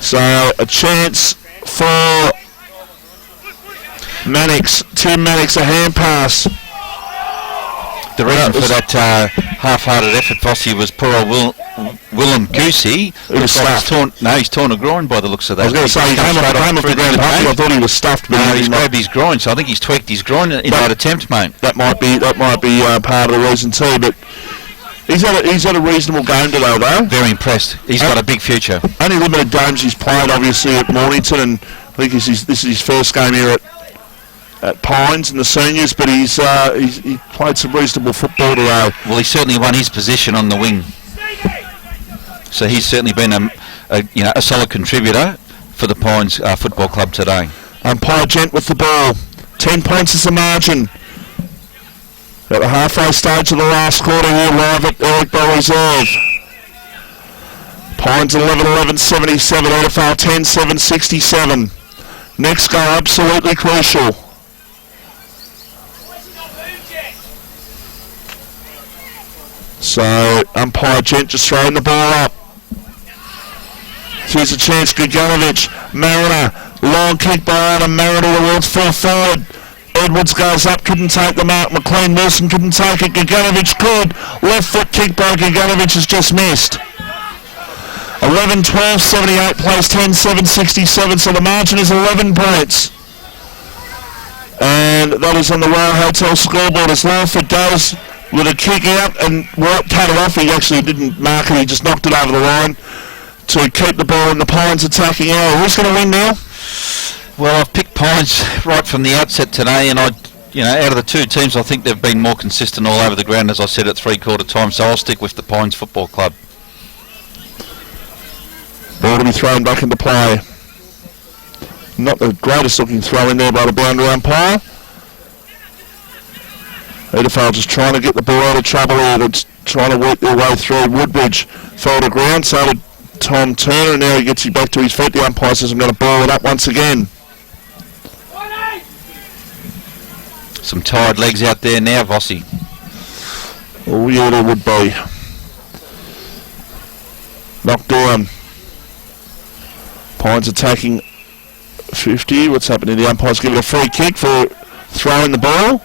So a chance for Mannix. Tim Mannix, a hand pass. The reason for that half-hearted effort, Vossi, was poor old Willem Goosey. He's torn a groin by the looks of that. I was going to say, he came off the ground puffy. I thought he was stuffed. But he's grabbed his groin, so I think he's tweaked his groin in that attempt, mate. That might be part of the reason too, but he's had a reasonable game today, though. Very impressed. He's got a big future. Only limited games he's played, obviously, at Mornington, and I think this is his first game here at Pines in the seniors, but he played some reasonable football today. Well, he certainly won his position on the wing, so he's certainly been a solid contributor for the Pines Football Club today. Umpire Gent with the ball. 10 points is the margin. At the halfway stage of the last quarter here, live at Edithvale Reserve. Pines 11-11-77, Edithvale 10-7-67. Next goal absolutely crucial. So umpire Gent just throwing the ball up. Here's a chance, Gaganovich, Mariner, long kick by Adam Mariner towards full forward. Edwards goes up, couldn't take the mark. McLean Wilson couldn't take it. Gaganovich could. Left foot kick by Gaganovich has just missed. 11-12-78 plays 10-7-67, so the margin is 11 points. And that is on the Royal Hotel scoreboard as Lawford goes with a kick out and cut it off. He actually didn't mark it, he just knocked it over the line to keep the ball in the Pines attacking area. Who's going to win now? Well, I've picked Pines right from the outset today, and out of the two teams, I think they've been more consistent all over the ground, as I said, at three-quarter time, so I'll stick with the Pines Football Club. Ball to be thrown back into play. Not the greatest looking throw in there by the boundary umpire. Edithvale just trying to get the ball out of trouble here. They're trying to work their way through. Woodbridge fell to ground, so did Tom Turner, and now he gets it back to his feet. The umpire says I'm going to ball it up once again. Some tired legs out there now, Vossi. Oh yeah, there would be. Knocked down. Pines attacking 50. What's happening? The umpire's giving a free kick for throwing the ball.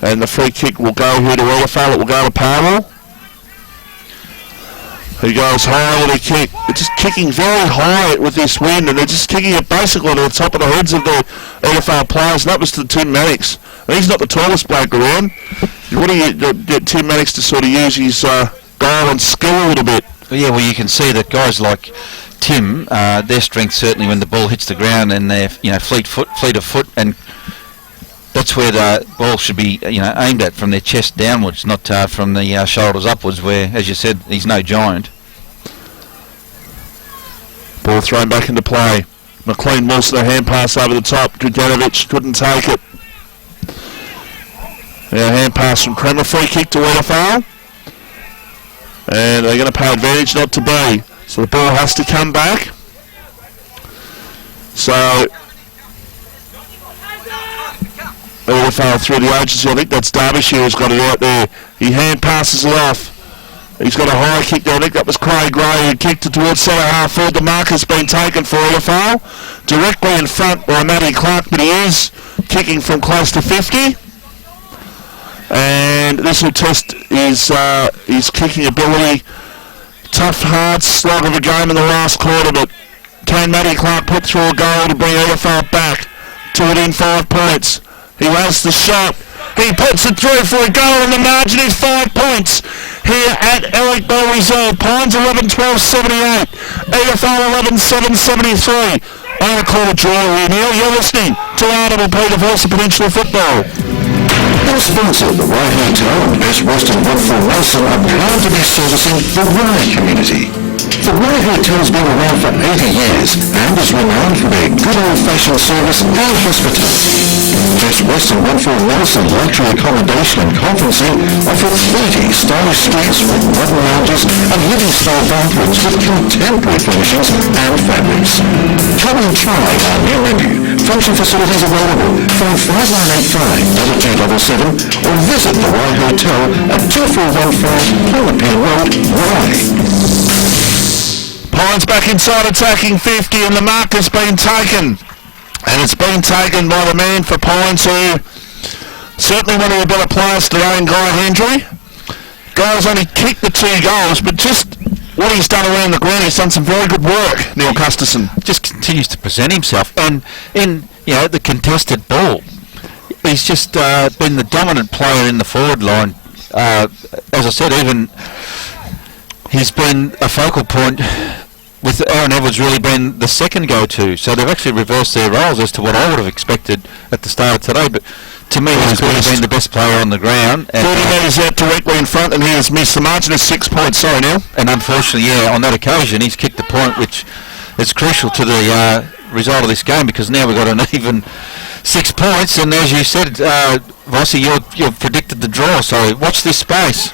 And the free kick will go here to Edithvale. It will go to Parwell. He goes high with a kick. They're just kicking very high with this wind, and they're just kicking it basically to the top of the heads of the Edithvale players. And that was to Tim Mannix. And he's not the tallest bloke around. What do you get Tim Mannix to sort of use his guile and skill a little bit? Yeah, well, you can see that guys like Tim, their strength certainly when the ball hits the ground, and they're fleet of foot, and that's where the ball should be aimed at, from their chest downwards, not from the shoulders upwards, where, as you said, he's no giant. Ball thrown back into play. McLean Wilson, a hand pass over the top. Draganovic couldn't take it. Now hand pass from Kremer, free kick to Edithvale. And they're going to pay advantage not to be. So the ball has to come back. So Edithvale through the agency. I think that's Derbyshire who's got it out there. He hand passes it off. He's got a high kick there. I think that was Craig Gray who kicked it towards centre half forward. The mark has been taken for Edithvale. Directly in front by Matty Clark, but he is kicking from close to 50. And this will test his kicking ability. Tough, hard slog of a game in the last quarter, but can Matty Clark put through a goal to bring Edithvale back to within 5 points? He has the shot. He puts it through for a goal, and the margin is 5 points here at Eric Bell Reserve. Pines 11-12-78. Edithvale 11-7-73. On a call draw here, Neil. You're listening to RD3, the voice of Peninsula football. Our sponsor, the Rye Hotel and Best Western Woodford Nelson, are proud to be servicing the Rye community. The Rye Hotel's been around for 80 years and is renowned for their good old-fashioned service and hospitality. Best Western Woodford Nelson luxury accommodation and conferencing offer 30 stylish suites with modern lounges and living-style bathrooms with contemporary furnishings and fabrics. Come and try our new menu. Function facilities available. Phone 5985-2277 or visit the Rye Hotel at 2415 Hollypian Road, Rye. Pines back inside attacking 50, and the mark has been taken. And it's been taken by the man for Pines, who certainly one of the better players today in Guy Hendry. Guy's only kicked the 2 goals, but just what he's done around the ground, he's done some very good work, Neil Gustafson. Just continues to present himself, and in the contested ball, he's just been the dominant player in the forward line. As I said, even he's been a focal point, with Aaron Edwards really been the second go-to. So they've actually reversed their roles as to what I would have expected at the start of today. But to me, he's clearly been the best player on the ground. 30 metres out directly in front, and he has missed the margin of 6 points. Sorry, Neil. And unfortunately, on that occasion, he's kicked the point, which is crucial to the result of this game, because now we've got an even 6 points. And as you said, Vossi, you've predicted the draw. So watch this space.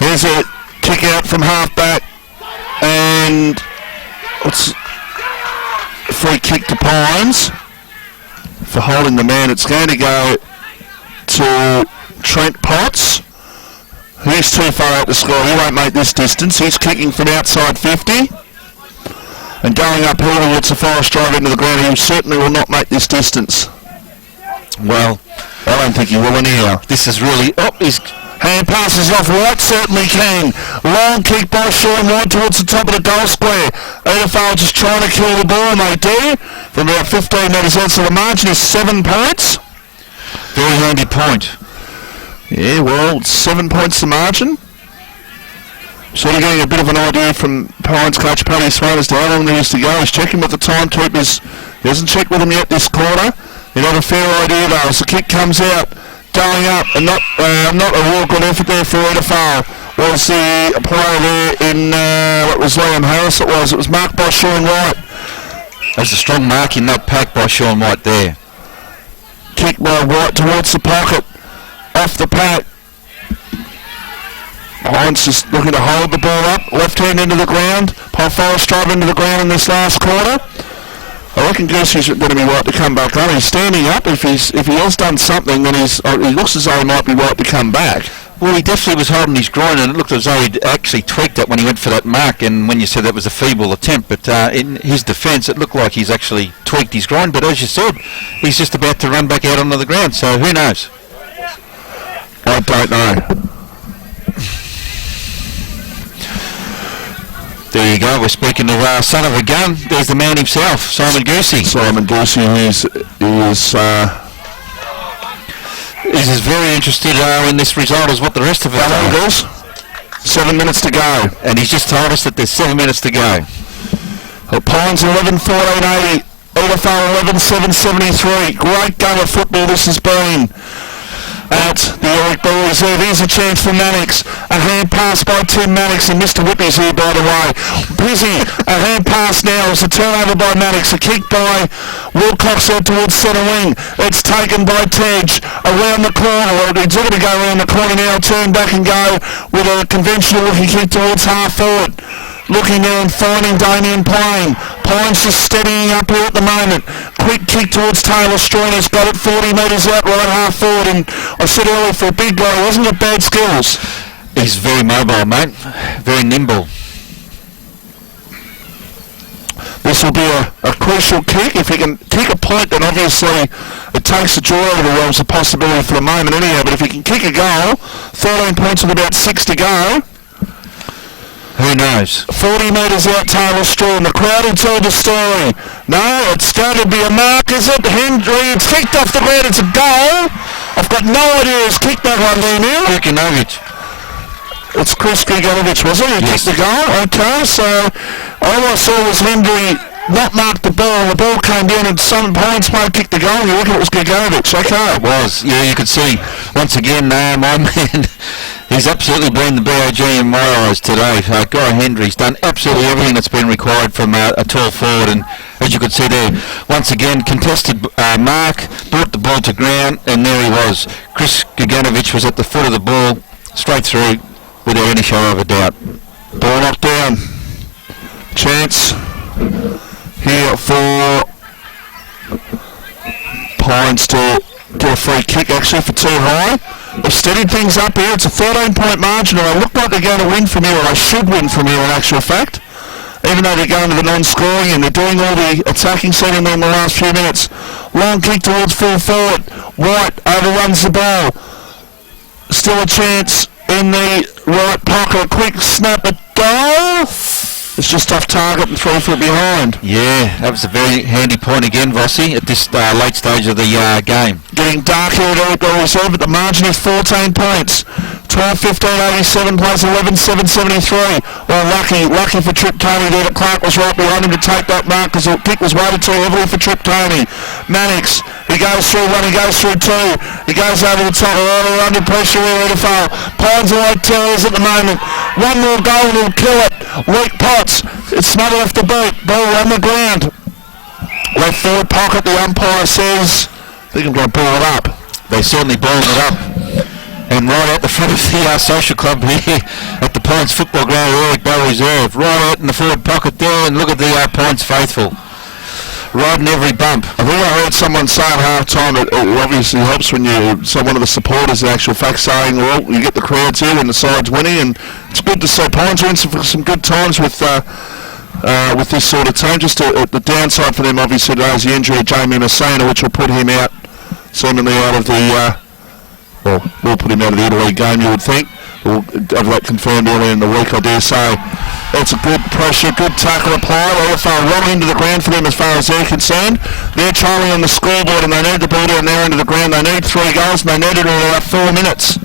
Here's a kick out from half-back, and it's a free kick to Pines for holding the man. It's going to go to Trent Potts. He's too far out to score. He won't make this distance. He's kicking from outside 50. And going uphill towards the Forest Drive into the ground, he certainly will not make this distance. Well, I don't think he will anyhow. This is really... he's... Hand passes off. White certainly can. Long kick by Sean White towards the top of the goal square. Edithvale just trying to kill the ball, and they do. From about 15 metres out, so the margin is 7 points. very handy point. Yeah, well, 7 points the margin. Sort of getting a bit of an idea from Pines coach Paddy Swan as to how long there is to go. He's checking with the timekeepers. He hasn't checked with them yet this quarter. He'll have a fair idea though as the kick comes out, going up, and not a real good effort there for Edithvale. Was the player there in, what was Liam Harris it was marked by Sean White. There's a strong mark in that pack by Sean White there. Kick by White towards the pocket, off the pack. Hines just looking to hold the ball up, left hand into the ground. Paul Forrest drive into the ground in this last quarter. I reckon Goosey's going to be right to come back on. He's standing up. If he has done something, then he looks as though he might be right to come back. Well, he definitely was holding his groin, and it looked as though he'd actually tweaked it when he went for that mark, and when you said that was a feeble attempt, but in his defence, it looked like he's actually tweaked his groin, but as you said, he's just about to run back out onto the ground, so who knows? I don't know. There you go, we're speaking of son of a gun. There's the man himself, Simon Goosey. Simon Goosey, He's as very interested in this result as what the rest of us how long, are. girls? 7 minutes to go. And he's just told us that there's 7 minutes to go. Pines 11-14-80, Edithvale 11-7-73. Great game of football this has been at the Eric Ball Reserve. Here's a chance for Mannix. A hand pass by Tim Mannix, and Mr. Whitney's here by the way. Busy. A hand pass now. It's a turnover by Mannix. A kick by Wilcox out towards centre wing. It's taken by Tej around the corner. Well, he's going to go around the corner now, turn back and go with a conventional looking kick towards half forward. Looking there and finding Damien playing. Pines just steadying up here at the moment. Quick kick towards Taylor Strainer's got it 40 metres out right half forward, and I said earlier for a big guy, wasn't it bad skills? He's very mobile, mate. Very nimble. This will be a crucial kick. If he can kick a point, then obviously it takes the joy out of the realms of possibility for the moment anyhow, but if he can kick a goal, 13 points with about 6 to go. Who knows? 40 metres out, Taylor Straw, and the crowd will tell the story. No, it's going to be a mark, is it? Hendry, it's kicked off the ground, it's a goal. I've got no idea who's kicked that one there now. Krikinovic. It's Chris Griganovic, was it? He Yes. kicked the goal? Okay, so all I saw was Hendry not mark the ball. The ball came down and some Pines might kick the goal. You reckon it was Griganovic? Okay. It was. Yeah, you could see, once again, my man, he's absolutely been the BOG in my eyes today. Guy Hendry's done absolutely everything that's been required from a tall forward, and as you could see there, once again, contested mark, brought the ball to ground, and there he was. Chris Griganovic was at the foot of the ball, straight through, without any shadow of a doubt. Ball knocked down. Chance here for Pines to get a free kick actually for too high. They've steadied things up here. It's a 13-point margin, and they look like they're going to win from here, or they should win from here in actual fact. Even though they're going to the non-scoring and they're doing all the attacking setting in the last few minutes. Long kick towards full forward. White overruns the ball. Still a chance in the right pocket. Quick snap at goal. It's just off target and 3 foot behind. Yeah, that was a very handy point again, Vossi, at this late stage of the game. Getting dark here at Eric Reserve, but the margin is 14 points. 12-15-87 plays 11-7-73. Well, lucky for Trip Tony there that Clark was right behind him to take that mark because the kick was weighted too heavily for Trip Tony. Mannix, he goes through one, he goes through two. He goes over the top, right under pressure here at Edithvale. Pines are like terriers at the moment. One more goal and he'll kill it. Weak Potts, it's smothered off the boot. Ball on the ground. Left forward pocket, the umpire says, I think I'm going to ball it up. They certainly balled it up. And right out the front of the social club here at the Pines football ground, Eric Bell Reserve, right out in the forward pocket there, and look at the Pines faithful, riding every bump. I think I heard someone say at half-time it obviously helps when you saw one of the supporters in actual fact saying, well, you get the crowds here when the side's winning, and it's good to see Pines win some good times with this sort of team. Just the downside for them obviously today is the injury of Jamie Messina, which will put him out, seemingly out of the we'll put him out of the Italy game, you would think. We'll have that confirmed early in the week, I dare say. That's a good pressure, good tackle applied. Edithvale right into the ground for them as far as they're concerned. They're trailing on the scoreboard and they need the ball down there into the ground. They need 3 goals and they need it in about 4 minutes.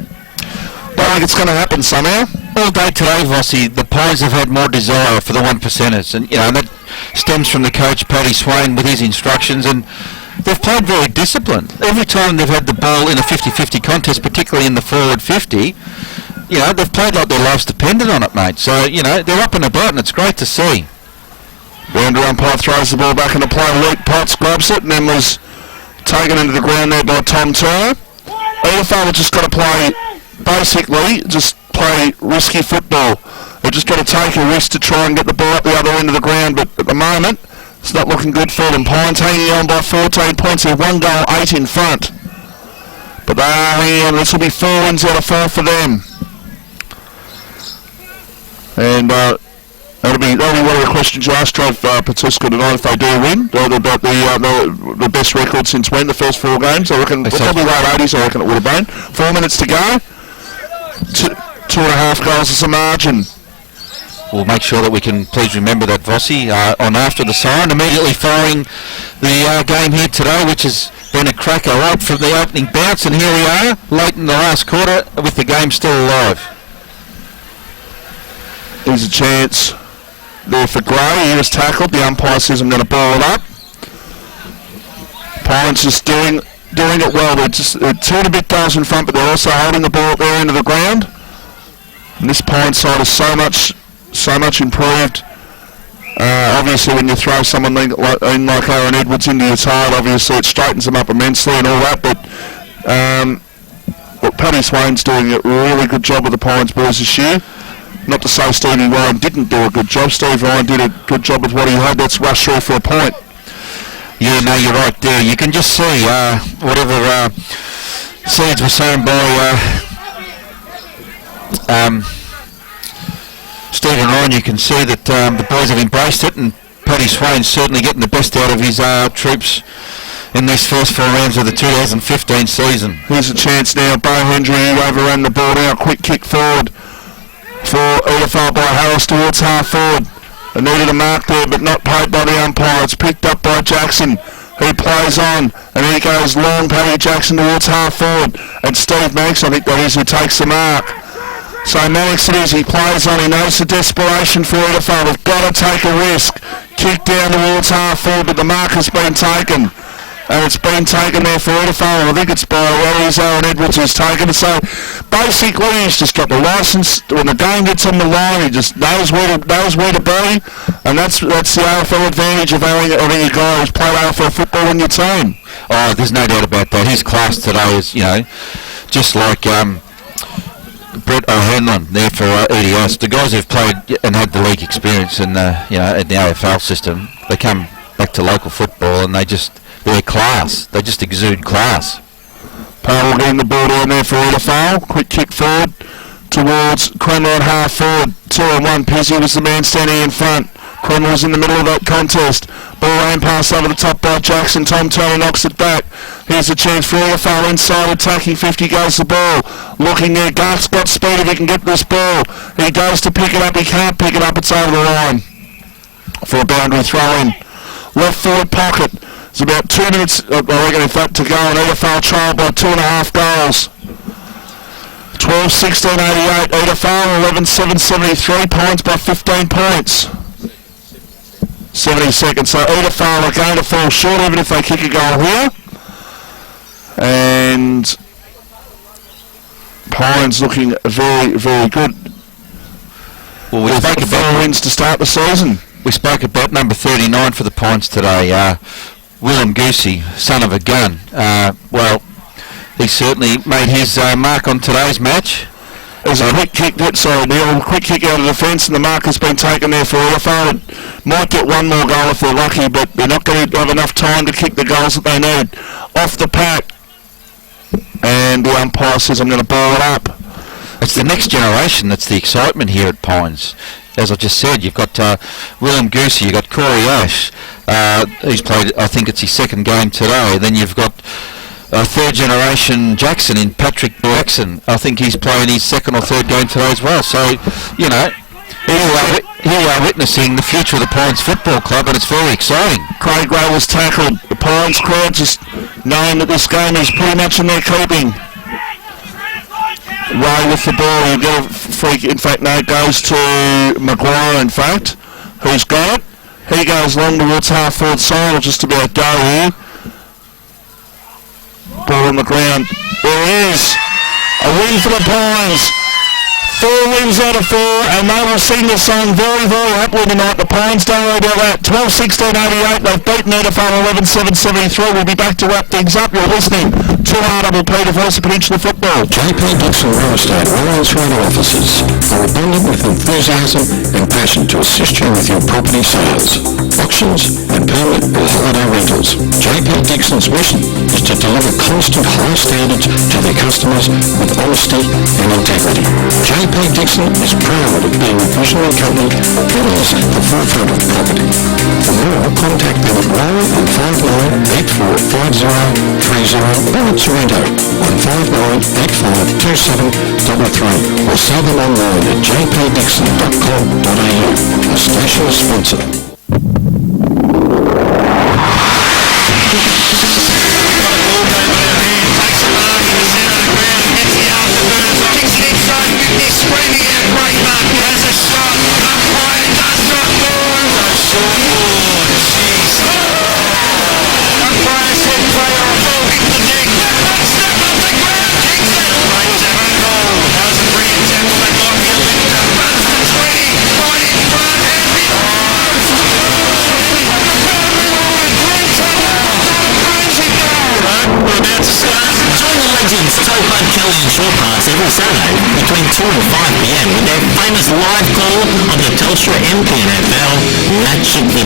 But I think it's going to happen somehow. All day today, Vossi, the Pies have had more desire for the one percenters, and that stems from the coach Paddy Swain with his instructions, and they've played very disciplined. Every time they've had the ball in a 50-50 contest, particularly in the forward 50, they've played like their lives depended on it, mate. So, they're up and about, and it's great to see. The under umpire throws the ball back into play. Luke Potts grabs it and then was taken into the ground there by Tom Turner. Edithvale have just got to play, basically, just play risky football. They've just got to take a risk to try and get the ball up the other end of the ground, but at the moment, it's not looking good for them. Pines hanging on by 14 points. They're 1 goal, 8 in front. But they are hanging on. This will be 4 wins out of 4 for them. And that'll be one of the questions you asked Trav Patuska tonight if they do win. About the best record since when? The first 4 games? I reckon probably late 80s. I reckon it would have been. 4 minutes to go. 2.5 goals is the margin. We'll make sure that we can please remember that, Vossi, on after the siren, immediately following the game here today, which has been a cracker right from the opening bounce, and here we are, late in the last quarter, with the game still alive. There's a chance there for Gray. He was tackled. The umpire says I'm going to ball it up. Pines just doing it well. They're 2.5 goals in front, but they're also holding the ball at their end of the ground. And this Pines side is so much improved. Obviously, when you throw someone like Aaron Edwards into your side, obviously it straightens them up immensely and all that. But Paddy Swain's doing a really good job with the Pines boys this year. Not to say Stevie Ryan didn't do a good job. Steve Ryan did a good job with what he had. That's rushed through for a point. Yeah, no, you're right there. You can just see whatever seeds were sown by Stephen Ryan. You can see that the boys have embraced it, and Paddy Swain's certainly getting the best out of his troops in these first 4 rounds of the 2015 season. Here's a chance now. Bo Hendry overran the ball now. Quick kick forward for Edithvale by Harris towards half forward. They needed a mark there, but not paid by the umpire. It's picked up by Jackson, who plays on, and he goes long, Paddy Jackson towards half forward. And Steve Manx, I think that is, who takes the mark. So Manx it is, he plays on, he knows the desperation for Edithvale. They've got to take a risk. Kick down towards half forward, but the mark has been taken. And it's been taken there for Edithvale. I think it's by Aaron Edwards who's taken it. So basically he's just got the licence. When the game gets on the line, he just knows where to be. And that's the AFL advantage of having a guy who's played AFL football in your team. Oh, there's no doubt about that. His class today is, just like Brett O'Hanlon there for EDS. The guys who've played and had the league experience in the AFL system, they come back to local football and they're class. They just exude class. Powell getting the ball down there for Edithvale. Quick kick forward towards Cromwell at half forward. 2-on-1. Pizzi was the man standing in front. Cromwell was in the middle of that contest. Ball ran pass over the top by Jackson. Tom Turner knocks it back. Here's a chance for Edithvale inside attacking 50 goes the ball. Looking there. Garth's got speed if he can get this ball. He goes to pick it up. He can't pick it up. It's over the line for a boundary throw in. Left forward pocket. It's about 2 minutes, I reckon, if that to go, and Edithvale trail by 2.5 goals. 12-16-88, Edithvale 11-7-73, Pines by 15 points. 70 seconds, so Edithvale are going to fall short even if they kick a goal here. And Pines looking very, very good. Well, we spoke about 4 wins to start the season. We spoke about number 39 for the Pines today. Willem Goosey, son of a gun. He certainly made his mark on today's match. There's a quick kick, quick kick out of defence, and the mark has been taken there for Edithvale. Might get one more goal if they're lucky, but they're not going to have enough time to kick the goals that they need. Off the pack, and the umpire says, I'm going to ball it up. It's the next generation that's the excitement here at Pines. As I just said, you've got Willem Goosey, you've got Corey Ash, he's played, I think it's his 2nd game today. Then you've got 3rd generation Jackson in Patrick Jackson. I think he's playing his 2nd or 3rd game today as well. So, Here we are witnessing the future of the Pines Football Club, and it's very exciting. Craig Ray was tackled. The Pines crowd just knowing that this game is pretty much in their keeping. Ray with the ball, he'll get a free. In fact, no, it goes to Maguire, in fact, who's got it. He goes long towards half-forward side, just about go here. Ball on the ground. There it is. A win for the Pines. 4 wins out of 4, and they will sing the song very, very happily tonight. The Pines don't worry about that. 12-16-88, they've beaten Edithvale 11-7-73. We'll be back to wrap things up. You're listening to RD3, the voice of Peninsula Football. JP Dixon Real Estate Royals Rental Offices are abundant with enthusiasm and passion to assist you with your property sales, auctions and permanent or holiday rentals. JP Dixon's mission is to deliver constant high standards to their customers with honesty and integrity. JP Dixon is proud of being a visionary company that is at the forefront of property. For more, contact them at Roy on 59845030 or at Sorrento on 59852733 or sell them online at jpdixon.com.au. A station sponsor. Kelly and Short Parts every Saturday between 2 and 5 p.m. with their famous live call on the Telstra MPNFL. That should be